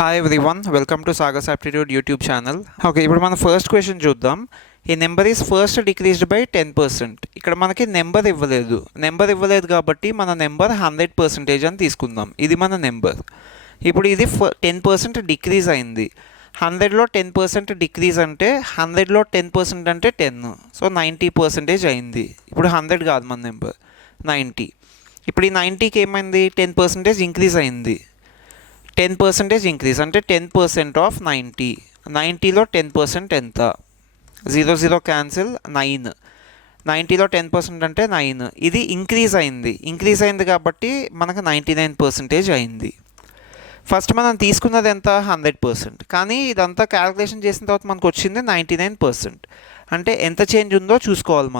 Hi everyone, welcome to Sagar's aptitude YouTube channel. Okay, ఇప్పుడు మన first question చూద్దాం. ఈ number is first decreased by 10%. ఇక్కడ మనకి నెంబర్ ఇవ్వలేదు కాబట్టి మన నెంబర్ 100% అని తీసుకుందాం. ఇది మన నెంబర్. ఇప్పుడు ఇది 10% డిక్రీజ్ అయింది. 100లో 10% డిక్రీజ్ అంటే 100లో 10% అంటే 10, సో 90% అయింది. ఇప్పుడు 100 కాదు మన నెంబర్, 90. ఇప్పుడు ఈ 90కి ఏమైంది, 10% ఇంక్రీజ్ అయింది. 10% ఇంక్రీజ్ అంటే 10% ఆఫ్ 90. 90లో 10% ఎంత? 0 క్యాన్సిల్, 9. 90లో 10% అంటే 9. ఇది ఇంక్రీజ్ అయింది కాబట్టి మనకు 99% అయింది. ఫస్ట్ మనం తీసుకున్నది ఎంత, 100%. కానీ ఇదంతా క్యాలిక్యులేషన్ చేసిన తర్వాత మనకు వచ్చింది 99%. అంటే ఎంత చేంజ్ ఉందో చూసుకోవాలి.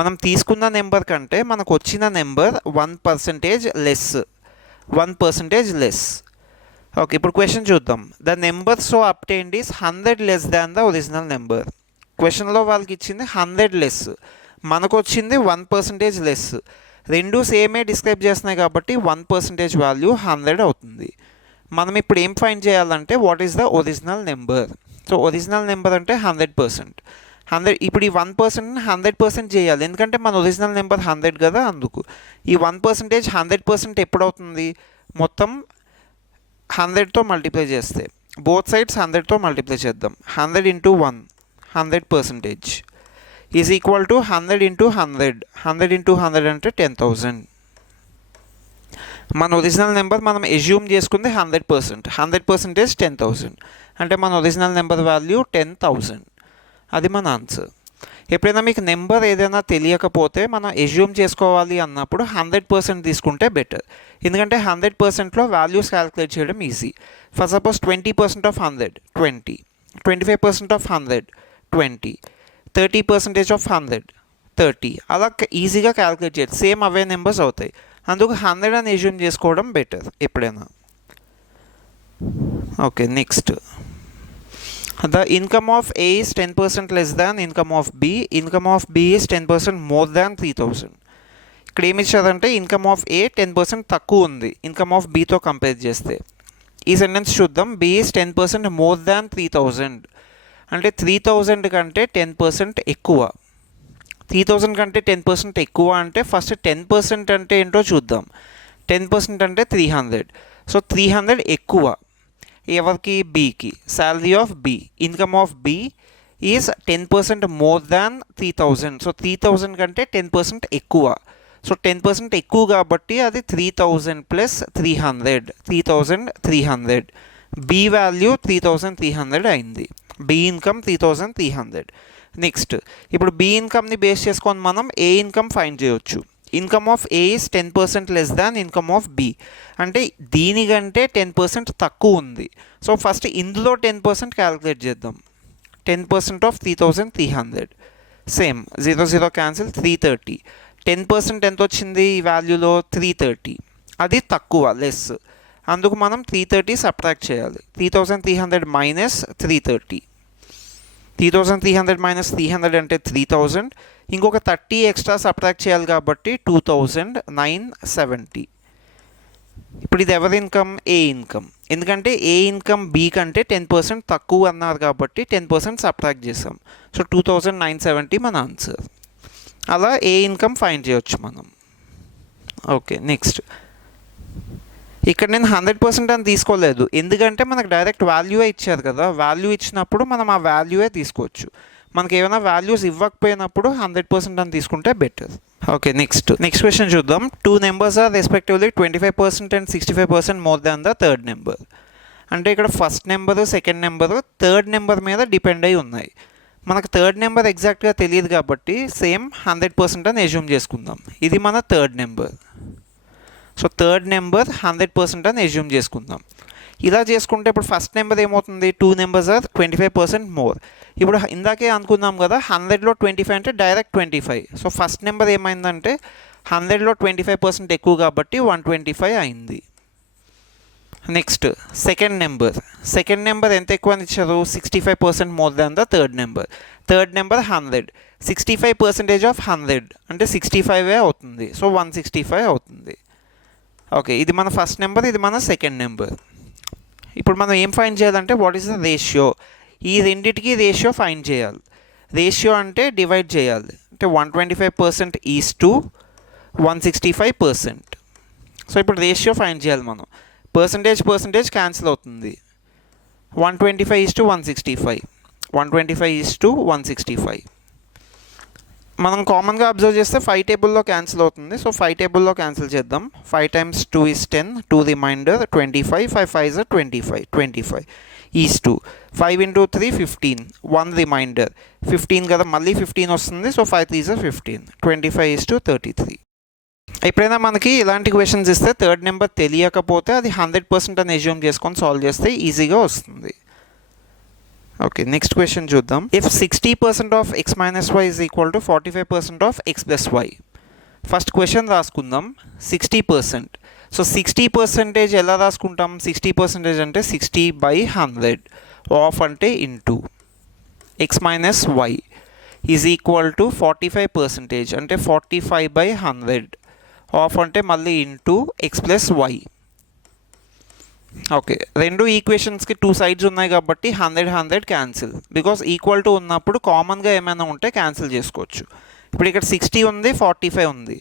మనం తీసుకున్న నెంబర్ కంటే మనకు వచ్చిన నెంబర్ 1% లెస్. ఓకే, ఇప్పుడు క్వశ్చన్ చూద్దాం. The number so obtained is 100 less than the original number. క్వశ్చన్లో వాళ్ళకి ఇచ్చింది 100 లెస్, మనకు వచ్చింది 1% లెస్. రెండు సేమే డిస్క్రైబ్ చేస్తున్నాయి కాబట్టి 1% వాల్యూ 100 అవుతుంది. మనం ఇప్పుడు ఏం ఫైండ్ చేయాలంటే what is the original number. So original number అంటే 100%. ఇప్పుడు ఈ 1% 100% చేయాలి, ఎందుకంటే మన ఒరిజినల్ నెంబర్ 100 కదా. అందుకు ఈ 1% 100% ఎప్పుడవుతుంది, మొత్తం 100తో మల్టిప్లై చేస్తే, బోత్ సైడ్స్ 100తో మల్టిప్లై చేద్దాం. 100 × 1, 100% ఈజ్ ఈక్వల్ టు 100 × 100. 100 × 100 అంటే 10,000. మన ఒరిజినల్ నెంబర్ మనం ఎజ్యూమ్ చేసుకుంది 100%. 100% 10,000 అంటే మన ఒరిజినల్ నెంబర్ వాల్యూ 10,000. అది మన ఆన్సర్. ఎప్పుడైనా మీకు నెంబర్ ఏదైనా తెలియకపోతే మనం ఎజ్యూమ్ చేసుకోవాలి అన్నప్పుడు 100% తీసుకుంటే బెటర్, ఎందుకంటే 100%లో వాల్యూస్ క్యాలిక్యులేట్ చేయడం easy. For suppose 20% of 100 20, 25% of 100 20, 30% of 100 30, అలా ఈజీగా క్యాలిక్యులేట్ చేయొచ్చు. సేమ్ అవే నెంబర్స్ అవుతాయి. అందుకు 100 అని ఎజ్యూమ్ చేసుకోవడం బెటర్ ఎప్పుడైనా. Okay, next. The income of A is 10% less than income of B. Income of B is 10% more than 3,000. ఇక్కడ ఏమి ఇచ్చారంటే ఇన్కమ్ ఆఫ్ A 10% తక్కువ ఉంది ఇన్కమ్ ఆఫ్ Bతో కంపేర్ చేస్తే. ఈ సెంటెన్స్ చూద్దాం. B is 10% more than 3,000 అంటే 3,000 కంటే 10% ఎక్కువ. 3,000 కంటే 10% ఎక్కువ అంటే ఫస్ట్ 10% అంటే ఏంటో చూద్దాం. 10% అంటే 300. సో 300 ఎక్కువ ఎవరికి, బీకి. Salary of B, income of B is 10% more than 3,000. So 3,000 కంటే 10% ఎక్కువ. సో 10% ఎక్కువ కాబట్టి అది 3,000 ప్లస్ 300, 3,300. బి వాల్యూ 3,300 అయింది. B income 3,300. నెక్స్ట్, ఇప్పుడు బి ఇన్కమ్ని బేస్ చేసుకొని మనం ఏ ఇన్కమ్ ఫైండ్ చేయొచ్చు. Income of A is 10% less than income of B అంటే దీనికంటే 10% తక్కువ ఉంది. సో ఫస్ట్ ఇందులో 10% క్యాలిక్యులేట్ చేద్దాం. 10% ఆఫ్ 3,300 సేమ్ 0 క్యాన్సిల్, 330. 10% ఎంత వచ్చింది ఈ వాల్యూలో, 330. అది తక్కువ, లెస్. అందుకు మనం 330 సబ్ట్రాక్ట్ చేయాలి. 3,300 మైనస్ 330. 3,300 మైనస్ 300 అంటే 3,000. ఇంకొక 30 ఎక్స్ట్రా సబ్ట్రాక్ట్ చేయాలి కాబట్టి 2,970. ఇప్పుడు ఇది ఎవరి ఇన్కమ్, ఏ ఇన్కమ్. ఎందుకంటే ఏ ఇన్కమ్ బి కంటే 10% తక్కువ అన్నారు కాబట్టి 10% సబ్ట్రాక్ట్ చేసాం. సో 2,970 మన ఆన్సర్. అలా ఏ ఇన్కమ్ ఫైండ్ చేయొచ్చు మనం. Okay, next. ఇక్కడ నేను 100% అని తీసుకోలేదు, ఎందుకంటే మనకు డైరెక్ట్ వాల్యూయే ఇచ్చారు కదా. వాల్యూ ఇచ్చినప్పుడు మనం ఆ వాల్యూయే తీసుకోవచ్చు. మనకి ఏమైనా వాల్యూస్ ఇవ్వకపోయినప్పుడు 100% అని తీసుకుంటే బెటర్. ఓకే, నెక్స్ట్ క్వశ్చన్ చూద్దాం. 2 numbers are respectively 25% and 65% more than the third number. అంటే ఇక్కడ first number, second number third number మీద డిపెండ్ అయి ఉన్నాయి. మనకు థర్డ్ నెంబర్ ఎగ్జాక్ట్గా తెలియదు కాబట్టి సేమ్ 100% అని ఎజ్యూమ్ చేసుకుందాం. ఇది మన third number. So third number 100% అని ఎజ్యూమ్ చేసుకుందాం. ఇలా చేసుకుంటే ఇప్పుడు ఫస్ట్ నెంబర్ ఏమవుతుంది, 2 నెంబర్స్ ఆర్ 25% మోర్. ఇప్పుడు ఇందాకే అనుకున్నాం కదా 100లో 25 అంటే డైరెక్ట్ 25. సో ఫస్ట్ నెంబర్ ఏమైందంటే 100లో 25% ఎక్కువ కాబట్టి 125 అయింది. నెక్స్ట్, సెకండ్ నెంబర్ ఎంత ఎక్కువ అని ఇచ్చారు, 65% more than the third number. Third number 100, 65% of 100 అంటే 65 అవుతుంది. సో 165 అవుతుంది. ఓకే, ఇది మన ఫస్ట్ నెంబర్, ఇది మన సెకండ్ నెంబర్. ఇప్పుడు మనం ఏం ఫైండ్ చేయాలంటే వాట్ ఈస్ ద రేషియో, ఈ రెండింటికి రేషియో ఫైండ్ చేయాలి. రేషియో అంటే డివైడ్ చేయాలి, అంటే 125% ఈజ్ టు 165%. సో ఇప్పుడు రేషియో ఫైండ్ చేయాలి మనం. పర్సంటేజ్ క్యాన్సిల్ అవుతుంది. 125 ఈజ్ టు 165, 125 ఈజ్ టు 165. మనం కామన్గా అబ్జర్వ్ చేస్తే 5 టేబుల్లో క్యాన్సిల్ అవుతుంది. సో 5 టేబుల్లో క్యాన్సిల్ చేద్దాం. 5 times 2 is 10, 2 remainder 25, 5 5 is 25 is two 5 into 3 15, 1 remainder 15 కదా, మళ్ళీ 15 వస్తుంది. So 5 3 is 15, 25 is to 33. ఎప్పుడైనా మనకి ఇలాంటి క్వశ్చన్స్ ఇస్తే థర్డ్ నెంబర్ తెలియకపోతే అది 100% అని అజ్యూమ్ చేసుకొని సాల్వ్ చేస్తే ఈజీగా వస్తుంది. ఓకే, నెక్స్ట్ క్వశ్చన్ చూద్దాం. If 60% of x minus why is equal to 45% of x plus Y. First question రాసుకుందాం. 60%. సో 60% ఎలా రాసుకుంటాం? 60% అంటే 60/100, ఆఫ్ అంటే into x minus why is equal to 45% అంటే 45/100, ఆఫ్ అంటే మళ్ళీ into x plus why. Okay, రెండు ఈక్వేషన్స్కి 2 సైడ్స్ ఉన్నాయి కాబట్టి 100 క్యాన్సిల్, బికాస్ ఈక్వల్ టు ఉన్నప్పుడు కామన్గా ఏమైనా ఉంటే క్యాన్సిల్ చేసుకోవచ్చు. ఇప్పుడు ఇక్కడ 60 ఉంది, 45 ఉంది.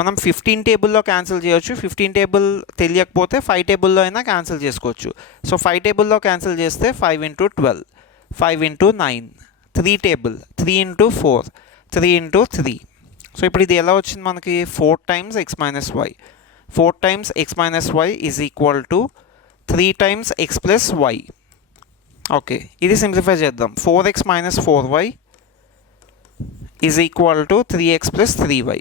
మనం 15 టేబుల్లో క్యాన్సిల్ చేయొచ్చు. 15 టేబుల్ తెలియకపోతే 5 టేబుల్లో అయినా క్యాన్సిల్ చేసుకోవచ్చు. సో 5 టేబుల్లో క్యాన్సిల్ చేస్తే 5 into 12, 5 into 9, 3 table 3 into 4, 3 into 3. So ఇప్పుడు ఇది ఎలా వచ్చింది మనకి? 4 times x minus y, 4 times x minus why is equal to 3 times x plus why. Okay, ఇది సింప్లిఫై చేద్దాం. 4x minus 4y is equal to 3x plus 3y.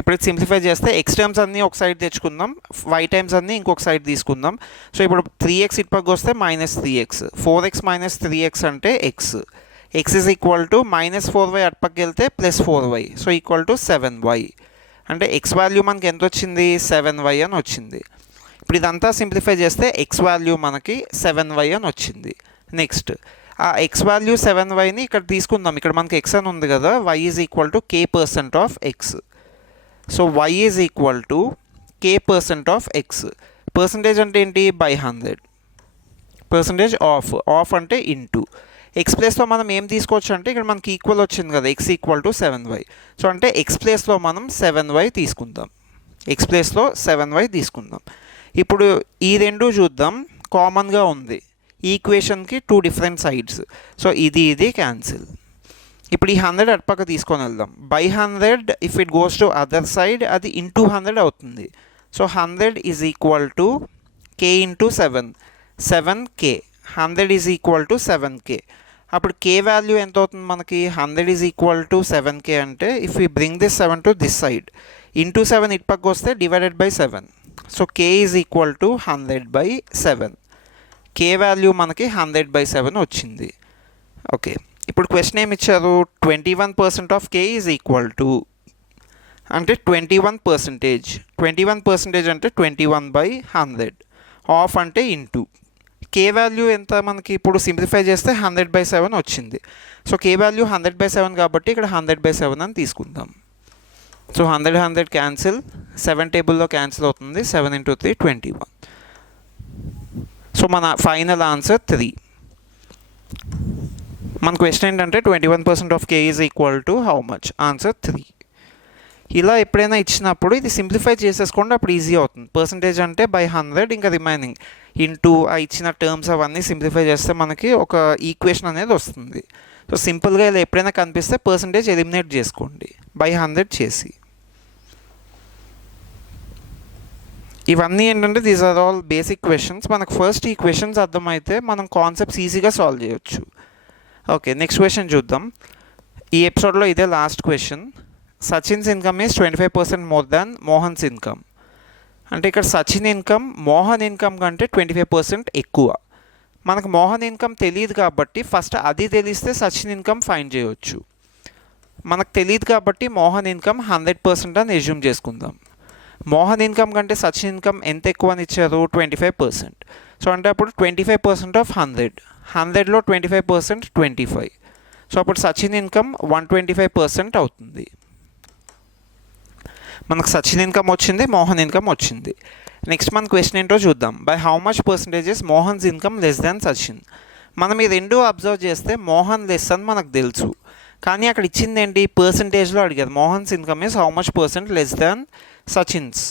ఇప్పుడు ఇది simplify చేస్తే ఎక్స్ టర్మ్స్ అన్నీ ఒక సైడ్ తెచ్చుకుందాం, వై టైమ్స్ అన్నీ ఇంకొక సైడ్ తీసుకుందాం. సో ఇప్పుడు 3x ఇటుపక్క వస్తే -3x, 4x మైనస్ 3x అంటే x. x is equal to -4y అటుపక్కకి వెళ్తే +4y, so equal to 7y. అంటే x వాల్యూ మనకి ఎంత వచ్చింది? 7y అని వచ్చింది. ఇప్పుడు ఇదంతా సింప్లిఫై చేస్తే x వాల్యూ మనకి 7y అని వచ్చింది. నెక్స్ట్ ఆ x వాల్యూ 7yని ఇక్కడ తీసుకుందాం. ఇక్కడ మనకి x అని ఉంది కదా, y is equal to k% of x. So y is equal to k% of x. Percentage అంటే ఏంటి? బై 100. పర్సంటేజ్ ఆఫ్ అంటే ఇంటూ x ప్లేస్లో మనం ఏం తీసుకోవచ్చు అంటే ఇక్కడ మనకి ఈక్వల్ వచ్చింది కదా, x equal to 7y. So అంటే x ప్లేస్లో మనం 7y తీసుకుందాం. x ప్లేస్లో 7y తీసుకుందాం. ఇప్పుడు ఈ రెండు చూద్దాం, కామన్గా ఉంది. ఈక్వేషన్కి 2 డిఫరెంట్ సైడ్స్. సో ఇది క్యాన్సిల్. ఇప్పుడు ఈ 100 అటుపక్క తీసుకొని వెళ్దాం. By 100 if it goes to other side అది ఇంటూ 100 అవుతుంది. So 100 is equal to k into 7, 7k. 100 is equal to 7k. అప్పుడు k వాల్యూ ఎంత అవుతుంది మనకి? 100 ఈజ్ ఈక్వల్ టు 7k అంటే if you bring this 7 to this side, into 7 ఇటుపక్క వస్తే divided by 7. So k is equal to 100/7. k value మనకి 100/7 వచ్చింది. Okay, ఇప్పుడు క్వశ్చన్ ఏమి ఇచ్చారు? 21% of k is equal to అంటే 21%. 21% అంటే 21/100, ఆఫ్ అంటే ఇంటూ k వాల్యూ ఎంత మనకి? ఇప్పుడు సింప్లిఫై చేస్తే 100/7 వచ్చింది. సో k వాల్యూ 100/7 కాబట్టి ఇక్కడ 100/7 అని తీసుకుందాం. సో 100 క్యాన్సిల్, 7 టేబుల్లో క్యాన్సిల్ అవుతుంది. 7 into 3 21. సో మన ఫైనల్ ఆన్సర్ 3. మన క్వశ్చన్ ఏంటంటే 21% of k is equal to how much? Answer 3. ఇలా ఎప్పుడైనా ఇచ్చినప్పుడు ఇది సింప్లిఫై చేసేసుకోండి, అప్పుడు ఈజీ అవుతుంది. పర్సంటేజ్ అంటే బై 100, ఇంకా రిమైనింగ్ ఇంటూ ఆ ఇచ్చిన టర్మ్స్ అవన్నీ సింప్లిఫై చేస్తే మనకి ఒక ఈక్వేషన్ అనేది వస్తుంది. సో సింపుల్గా ఇలా ఎప్పుడైనా కనిపిస్తే పర్సంటేజ్ ఎలిమినేట్ చేసుకోండి బై 100 చేసి. ఇవన్నీ ఏంటంటే these are all basic questions. మనకు ఫస్ట్ ఈ క్వశ్చన్స్ అర్థమైతే మనం కాన్సెప్ట్స్ ఈజీగా సాల్వ్ చేయొచ్చు. ఓకే, నెక్స్ట్ క్వశ్చన్ చూద్దాం. ఈ ఎపిసోడ్లో ఇదే last question. Sachin's income is 25% more than Mohan's income. అంటే ఇక్కడ సచిన్ ఇన్కమ్ మోహన్ ఇన్కమ్ కంటే 25% ఎక్కువ. మనకు మోహన్ ఇన్కమ్ తెలియదు కాబట్టి ఫస్ట్ అది తెలిస్తే సచిన్ ఇన్కమ్ ఫైండ్ చేయవచ్చు. మనకు తెలియదు కాబట్టి మోహన్ ఇన్కమ్ 100% అని అజ్యూమ్ చేసుకుందాం. మోహన్ ఇన్కమ్ కంటే సచిన్ ఇన్కమ్ ఎంత ఎక్కువ అని ఇచ్చారు? 25%. సో అంటే అప్పుడు 25% ఆఫ్ 100, 100లో 25% 25. సో అప్పుడు సచిన్ ఇన్కమ్ 125% అవుతుంది. మనకు సచిన్ ఇన్కమ్ వచ్చింది, మోహన్ ఇన్కమ్ వచ్చింది. నెక్స్ట్ మన క్వశ్చన్ ఏంటో చూద్దాం. By how much percentages Mohan's income less దాన్ సచిన్. మనం ఈ రెండు అబ్జర్వ్ చేస్తే మోహన్ లెస్ అని మనకు తెలుసు, కానీ అక్కడ ఇచ్చింది ఏంటి, పర్సంటేజ్లో అడిగారు. Mohan's income is how much percent less than Sachin's.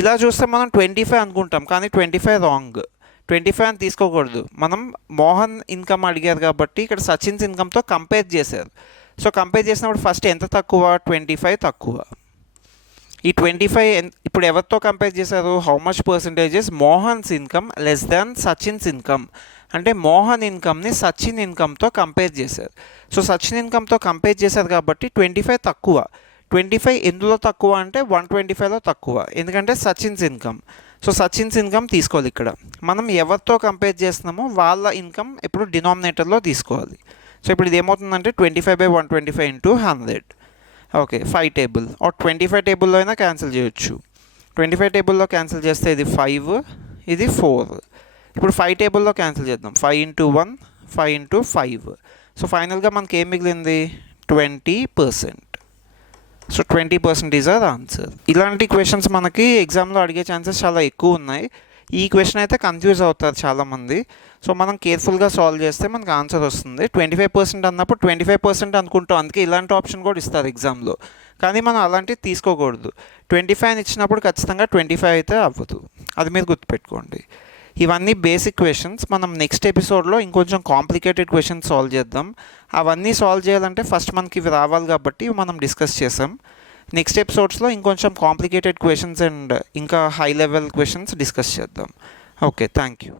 ఇలా చూస్తే మనం 25 అనుకుంటాం, కానీ 25 రాంగ్. 25 అని తీసుకోకూడదు. మనం మోహన్ ఇన్కమ్ అడిగారు కాబట్టి ఇక్కడ సచిన్స్ ఇన్కమ్తో కంపేర్ చేశారు. సో కంపేర్ చేసినప్పుడు ఫస్ట్ ఎంత తక్కువ, 25 తక్కువ. ఈ 25 ఇప్పుడు ఎవరితో కంపేర్ చేశారు, how much percentages Mohan's income less than Sachin's income, అంటే మోహన్ ఇన్కమ్ని సచిన్ ఇన్కమ్తో కంపేర్ చేశారు. సో సచిన్ ఇన్కమ్తో కంపేర్ చేశారు కాబట్టి 25 తక్కువ. 25 ఎందులో తక్కువ అంటే 125లో తక్కువ, ఎందుకంటే Sachin's income. So Sachin's income తీసుకోవాలి. ఇక్కడ మనం ఎవరితో కంపేర్ చేస్తున్నామో వాళ్ళ ఇన్కమ్ ఇప్పుడు డినామినేటర్లో తీసుకోవాలి. సో ఇప్పుడు ఇది ఏమవుతుందంటే 25/125 ఇంటూ 100. ఓకే, 5 టేబుల్ ఆర్ 25 టేబుల్లో అయినా క్యాన్సిల్ చేయొచ్చు. 25 టేబుల్లో క్యాన్సిల్ చేస్తే ఇది 5, ఇది 4. ఇప్పుడు 5 టేబుల్లో క్యాన్సిల్ చేద్దాం. 5 ఇంటూ 1, 5 ఇంటూ 5. సో ఫైనల్గా మనకి ఏం మిగిలింది, 20%. So 20% is our answer. ఇలాంటి క్వశ్చన్స్ మనకి ఎగ్జామ్లో అడిగే ఛాన్సెస్ చాలా ఎక్కువ ఉన్నాయి. ఈ క్వశ్చన్ అయితే కన్ఫ్యూజ్ అవుతారు చాలామంది. సో మనం కేర్ఫుల్గా సాల్వ్ చేస్తే మనకు ఆన్సర్ వస్తుంది. 25% అన్నప్పుడు 25% అనుకుంటాం, అందుకే ఇలాంటి ఆప్షన్ కూడా ఇస్తారు ఎగ్జామ్లో. కానీ మనం అలాంటివి తీసుకోకూడదు. 25 అని ఇచ్చినప్పుడు ఖచ్చితంగా 25 అయితే అవ్వదు, అది మీరు గుర్తుపెట్టుకోండి. ఇవన్నీ బేసిక్ క్వశ్చన్స్. మనం నెక్స్ట్ ఎపిసోడ్లో ఇంకొంచెం కాంప్లికేటెడ్ క్వశ్చన్స్ సాల్వ్ చేద్దాం. అవన్నీ సాల్వ్ చేయాలంటే ఫస్ట్ మనకి ఇవి రావాలి కాబట్టి మనం డిస్కస్ చేసాం. నెక్స్ట్ ఎపిసోడ్స్లో ఇంకొంచెం కాంప్లికేటెడ్ క్వశ్చన్స్ అండ్ ఇంకా హై లెవెల్ క్వశ్చన్స్ డిస్కస్ చేద్దాం. Okay, thank you.